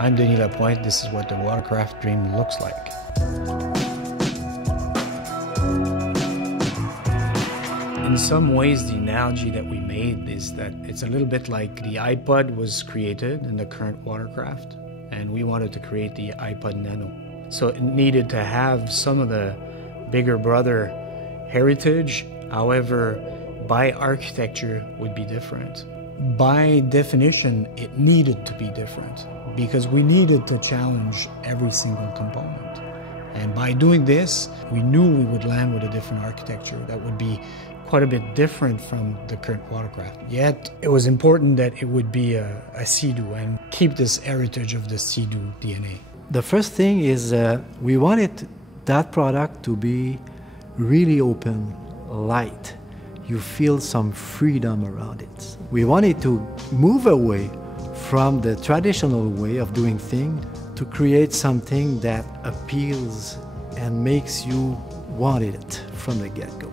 I'm Denis Lapointe. This is what the watercraft dream looks like. In some ways, the analogy that we made is that it's a little bit like the iPod was created in the current watercraft, and we wanted to create the iPod Nano. So it needed to have some of the bigger brother heritage, however, by architecture would be different. By definition, it needed to be different because we needed to challenge every single component. And by doing this, we knew we would land with a different architecture that would be quite a bit different from the current watercraft. Yet, it was important that it would be a Sea-Doo and keep this heritage of the Sea-Doo DNA. The first thing is we wanted that product to be really open, light. You feel some freedom around it. We wanted to move away from the traditional way of doing things to create something that appeals and makes you want it from the get-go.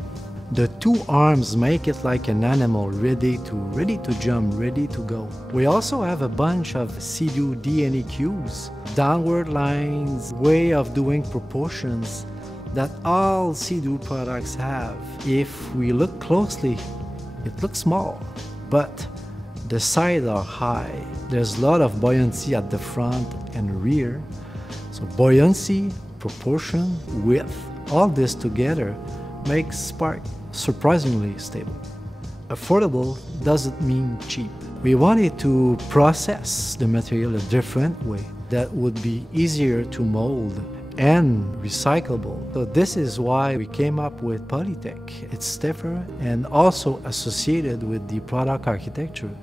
The two arms make it like an animal ready to jump, ready to go. We also have a bunch of Sea-Doo DNA cues, downward lines, way of doing proportions that all Sea-Doo products have. If we look closely, it looks small, but the sides are high. There's a lot of buoyancy at the front and rear. So buoyancy, proportion, width, all this together makes Spark surprisingly stable. Affordable doesn't mean cheap. We wanted to process the material a different way that would be easier to mold and recyclable. So this is why we came up with Polytech. It's stiffer and also associated with the product architecture.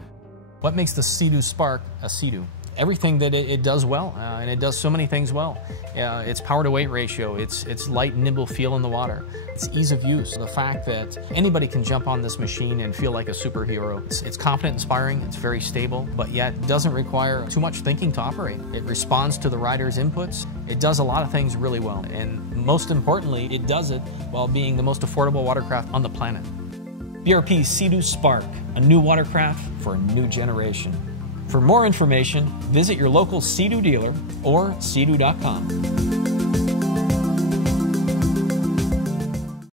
What makes the Sea-Doo Spark a Sea-Doo? Everything that it does well, and it does so many things well. Its power to weight ratio, its light, nimble feel in the water, its ease of use, the fact that anybody can jump on this machine and feel like a superhero. It's confident, inspiring, it's very stable, but yet doesn't require too much thinking to operate. It responds to the rider's inputs. It does a lot of things really well, and most importantly, it does it while being the most affordable watercraft on the planet. BRP's Sea-Doo Spark, a new watercraft for a new generation. For more information, visit your local Sea-Doo dealer or seadoo.com.